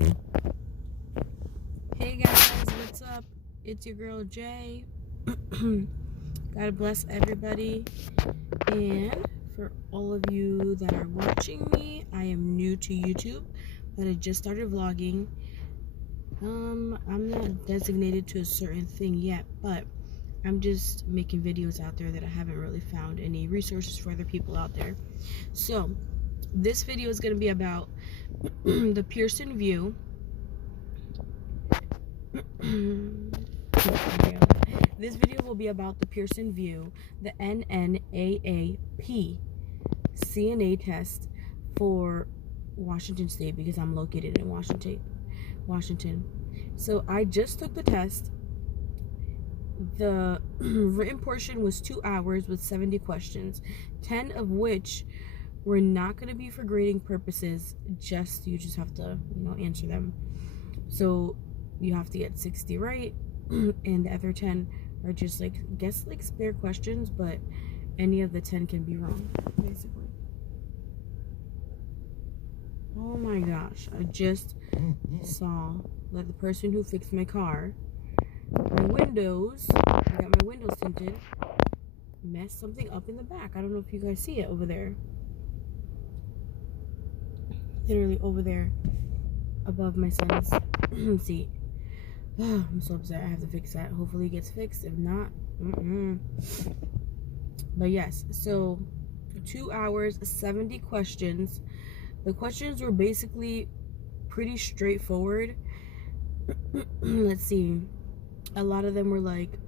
Hey guys, what's up? It's your girl Jay. God bless everybody. And for all of you that are watching me, I am new to YouTube, but I just started vlogging. I'm not designated to a certain thing yet, but I'm just making videos out there that I haven't really found any resources for other people out there. So this video is going to be about the Pearson vue. This video will be about the Pearson vue, the NNAAP CNA test for Washington State, because I'm located in Washington. So I just took the test. The written portion was 2 hours with 70 questions, 10 of which were not going to be for grading purposes. You just have to, answer them. So you have to get 60 right, and the other 10 are just like spare questions, but any of the 10 can be wrong, basically. Oh my gosh, I just saw that the person who fixed my car, I got my windows tinted, messed something up in the back. I don't know if you guys see it over there. Literally over there above my son's seat. Oh, I'm so upset. I have to fix that. Hopefully it gets fixed. If not, But yes, so 2 hours, 70 questions. The questions were basically pretty straightforward. Let's see. A lot of them were like,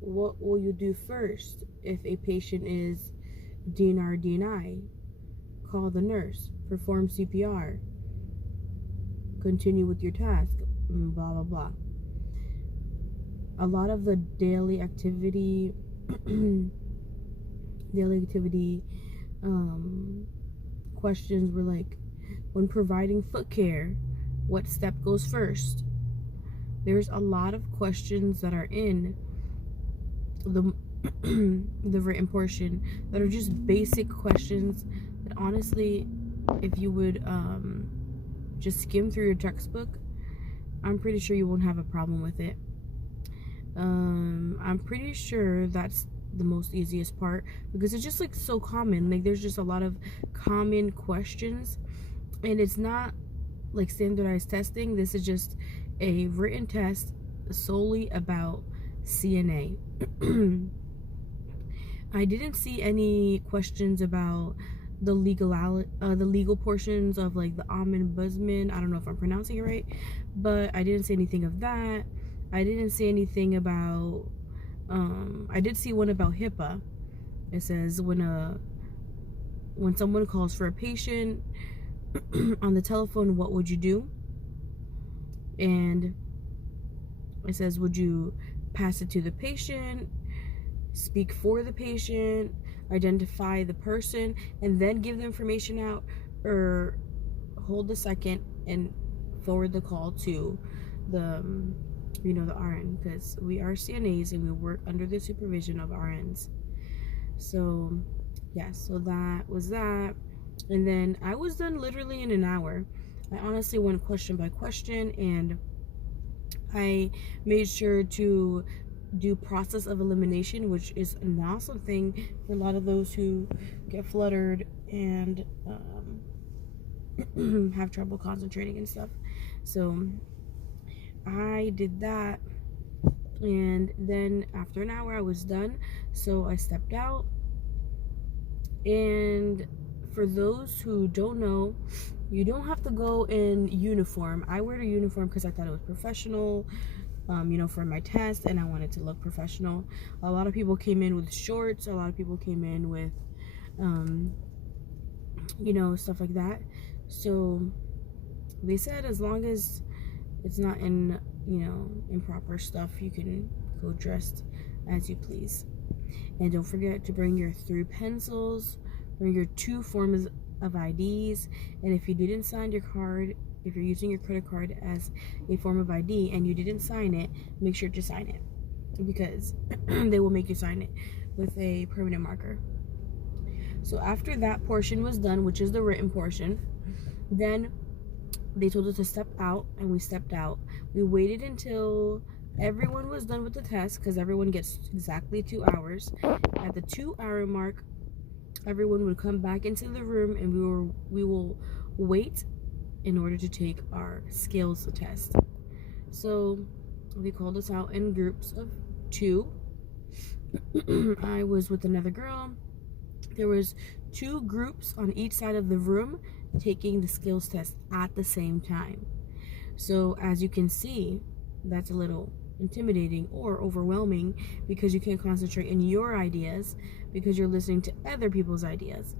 what will you do first if a patient is DNR DNI? Call the nurse. Perform CPR. Continue with your task. Blah, blah, blah. A lot of the daily activity questions were like, when providing foot care, what step goes first? There's a lot of questions that are in the the written portion that are just basic questions that honestly, if you would just skim through your textbook, I'm pretty sure you won't have a problem with it. I'm pretty sure that's the most easiest part, because it's just like so common. Like there's just a lot of common questions, and it's not like standardized testing. This is just a written test solely about CNA. I didn't see any questions about the legal portions of like the ombudsman. I don't know if I'm pronouncing it right, but I didn't see anything of that. I didn't see anything about I did see one about Hipaa. It says when someone calls for a patient on the telephone, what would you do? And it says, would you pass it to the patient, speak for the patient, identify the person, and then give the information out, or hold a second and forward the call to the the RN, because we are CNAs and we work under the supervision of RNs. So yeah, so that was that. And then I was done literally in an hour. I honestly went question by question, and I made sure to do process of elimination, which is an awesome thing for a lot of those who get fluttered and have trouble concentrating and stuff. So I did that, and then after an hour I was done, so I stepped out. And for those who don't know, you don't have to go in uniform. I wear a uniform because I thought it was professional, for my test, and I wanted to look professional. A lot of people came in with shorts. A lot of people came in with stuff like that. So they said as long as it's not in improper stuff, you can go dressed as you please. And don't forget to bring your 3 pencils, bring your 2 forms of IDs, and if you didn't sign your card, if you're using your credit card as a form of ID and you didn't sign it, make sure to sign it, because they will make you sign it with a permanent marker. So after that portion was done, which is the written portion, then they told us to step out, and we stepped out. We waited until everyone was done with the test, because everyone gets exactly 2 hours. At the 2-hour mark, everyone would come back into the room, and we will wait in order to take our skills test. So they called us out in groups of 2. I was with another girl. There was 2 groups on each side of the room taking the skills test at the same time. So as you can see, that's a little intimidating or overwhelming, because you can't concentrate in your ideas because you're listening to other people's ideas,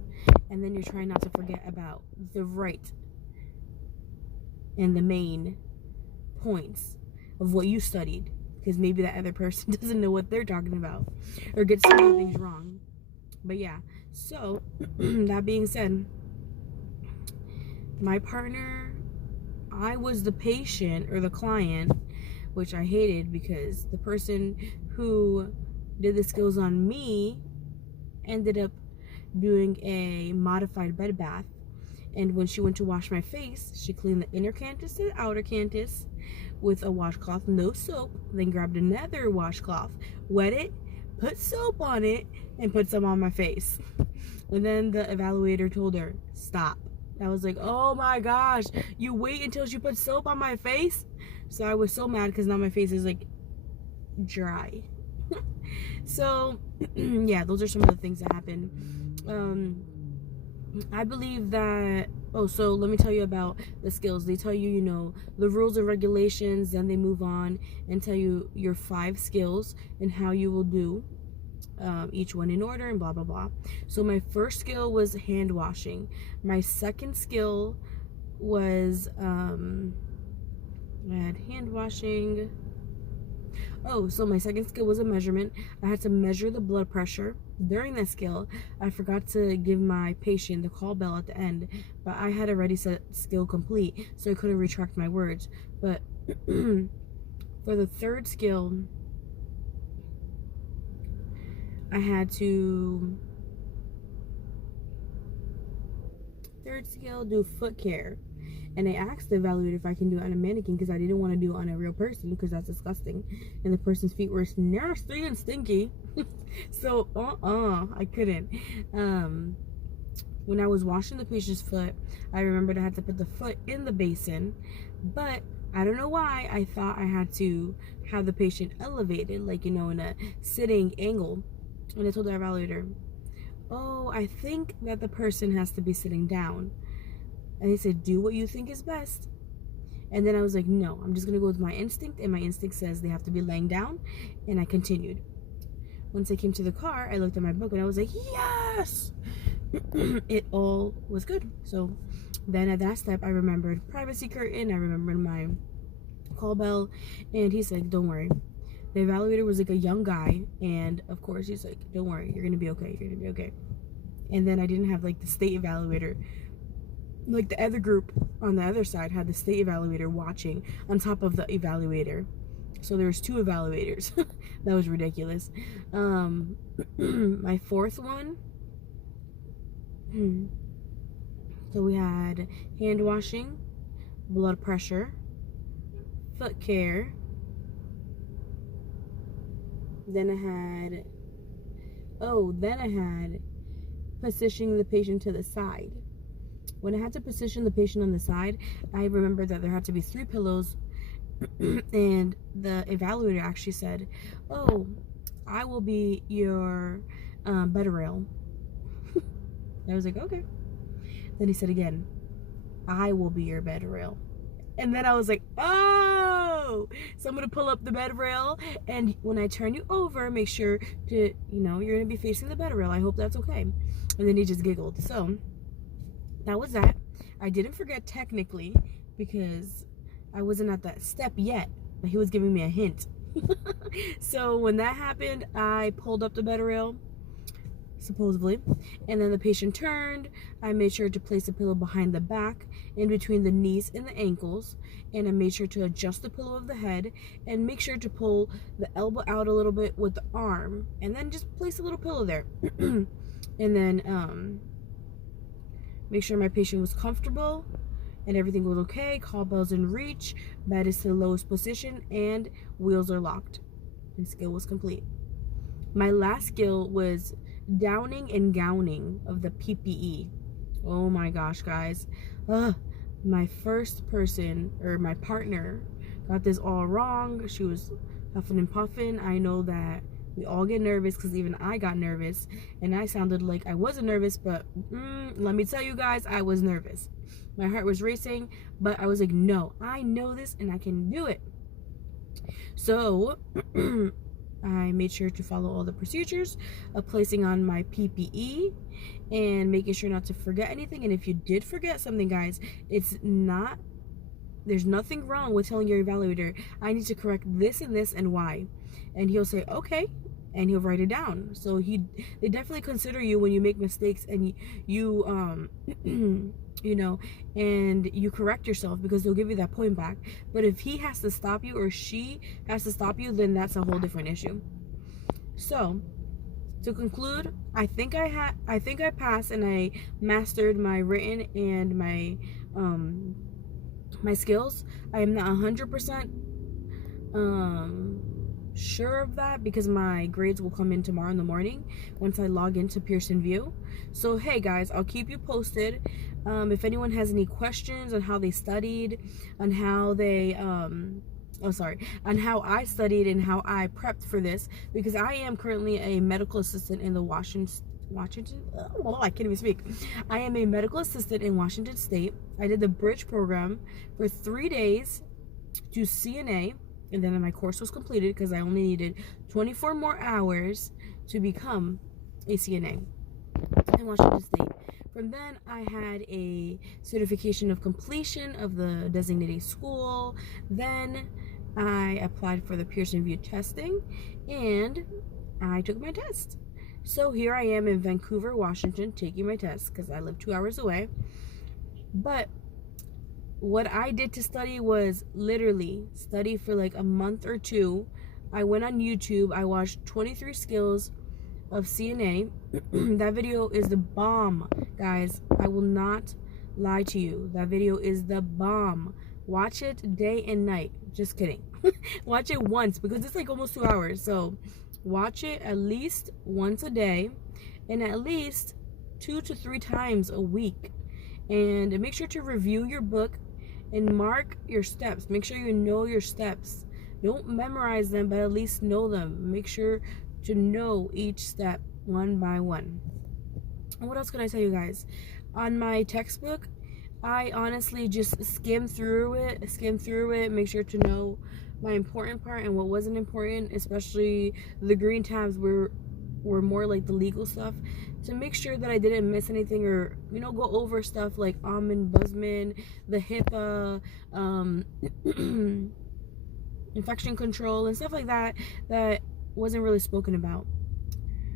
and then you're trying not to forget about the right and the main points of what you studied, because maybe that other person doesn't know what they're talking about or gets some of things wrong. But yeah, so that being said, my partner, I was the patient or the client, which I hated, because the person who did the skills on me ended up doing a modified bed bath. And when she went to wash my face, she cleaned the inner canthus to the outer canthus with a washcloth, no soap, then grabbed another washcloth, wet it, put soap on it, and put some on my face. And then the evaluator told her, stop. I was like, oh my gosh, you wait until she put soap on my face? So I was so mad, because now my face is like dry. So yeah, those are some of the things that happened. I believe that, so let me tell you about the skills. They tell you, the rules and regulations, then they move on and tell you your 5 skills and how you will do each one in order, and blah blah blah. So my first skill was hand washing. My second skill was I had hand washing. So my second skill was a measurement. I had to measure the blood pressure. During that skill, I forgot to give my patient the call bell at the end, but I had already said skill complete, so I couldn't retract my words. But for the third skill, I had to do foot care. And I asked the evaluator if I can do it on a mannequin, because I didn't want to do it on a real person, because that's disgusting. And the person's feet were nasty and stinky. So, I couldn't. When I was washing the patient's foot, I remembered I had to put the foot in the basin. But I don't know why I thought I had to have the patient elevated, like, in a sitting angle. And I told the evaluator, I think that the person has to be sitting down. And they said, do what you think is best. And then I was like, no, I'm just going to go with my instinct. And my instinct says they have to be laying down. And I continued. Once I came to the car, I looked at my book and I was like, yes! It all was good. So then at that step, I remembered privacy curtain. I remembered my call bell. And he said, don't worry. The evaluator was like a young guy. And of course, he's like, don't worry. You're going to be okay. You're going to be okay. And then I didn't have like the state evaluator. Like the other group on the other side had the state evaluator watching on top of the evaluator. So there was 2 evaluators. That was ridiculous. My fourth one. So we had hand washing, blood pressure, foot care. Then I had positioning the patient to the side. When I had to position the patient on the side, I remembered that there had to be 3 pillows. And the evaluator actually said, I will be your bed rail. I was like, okay. Then he said again, I will be your bed rail. And then I was like, so I'm going to pull up the bed rail. And when I turn you over, make sure to, you're going to be facing the bed rail. I hope that's okay. And then he just giggled. So that was that. I didn't forget technically, because I wasn't at that step yet, but he was giving me a hint. So when that happened, I pulled up the bed rail, supposedly, and then the patient turned. I made sure to place a pillow behind the back, in between the knees and the ankles, and I made sure to adjust the pillow of the head, and make sure to pull the elbow out a little bit with the arm, and then just place a little pillow there. And then make sure my patient was comfortable and everything was okay. Call bells in reach, bed is to the lowest position, and wheels are locked. And skill was complete. My last skill was downing and gowning of the PPE. Oh my gosh, guys. My first person, or my partner, got this all wrong. She was huffing and puffing. I know that we all get nervous because even I got nervous. And I sounded like I wasn't nervous, but let me tell you guys, I was nervous. My heart was racing, but I was like, no, I know this and I can do it. So I made sure to follow all the procedures of placing on my PPE and making sure not to forget anything. And if you did forget something, guys, there's nothing wrong with telling your evaluator, I need to correct this and this and why. And he'll say, okay, and he'll write it down. So they definitely consider you when you make mistakes and you you know, and you correct yourself, because they'll give you that point back. But if he has to stop you or she has to stop you, then that's a whole different issue. So to conclude, I think I passed and I mastered my written and my skills. I am not 100% sure of that, because my grades will come in tomorrow in the morning once I log into Pearson vue. So hey guys, I'll keep you posted. If anyone has any questions on how they studied, on how they on how I studied and how I prepped for this, because I am currently a medical assistant in the I can't even speak. I am a medical assistant in Washington State. I did the bridge program for 3 days to CNA, and then my course was completed because I only needed 24 more hours to become a CNA in Washington State. From then, I had a certification of completion of the designated school. Then I applied for the Pearson vue testing, and I took my test. So here I am in Vancouver, Washington, taking my test because I live 2 hours away. But what I did to study was literally study for like a month or two. I went on YouTube. I watched 23 skills of CNA. That video is the bomb, guys. I will not lie to you. That video is the bomb. Watch it day and night. Just kidding. Watch it once, because it's like almost 2 hours. So watch it at least once a day and at least 2 to 3 times a week. And make sure to review your book and mark your steps. Make sure you know your steps. Don't memorize them, but at least know them. Make sure to know each step one by one. And what else can I tell you guys? On my textbook, I honestly just skimmed through it, make sure to know my important part and what wasn't important, especially the green tabs were more like the legal stuff, to make sure that I didn't miss anything, or go over stuff like ombudsman, the Hipaa, infection control and stuff like that wasn't really spoken about.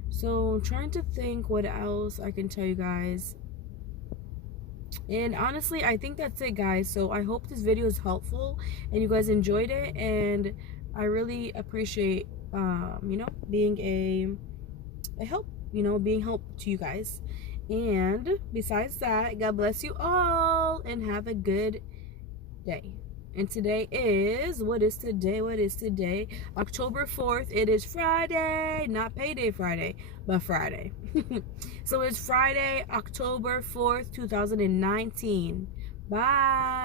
So I'm trying to think what else I can tell you guys. And honestly, I think that's it, guys. So I hope this video is helpful and you guys enjoyed it, and I really appreciate being a help, being help to you guys. And besides that, God bless you all and have a good day. And today is, what is today? October 4th. It is Friday, not payday Friday, but Friday. So it's Friday, October 4th, 2019. Bye.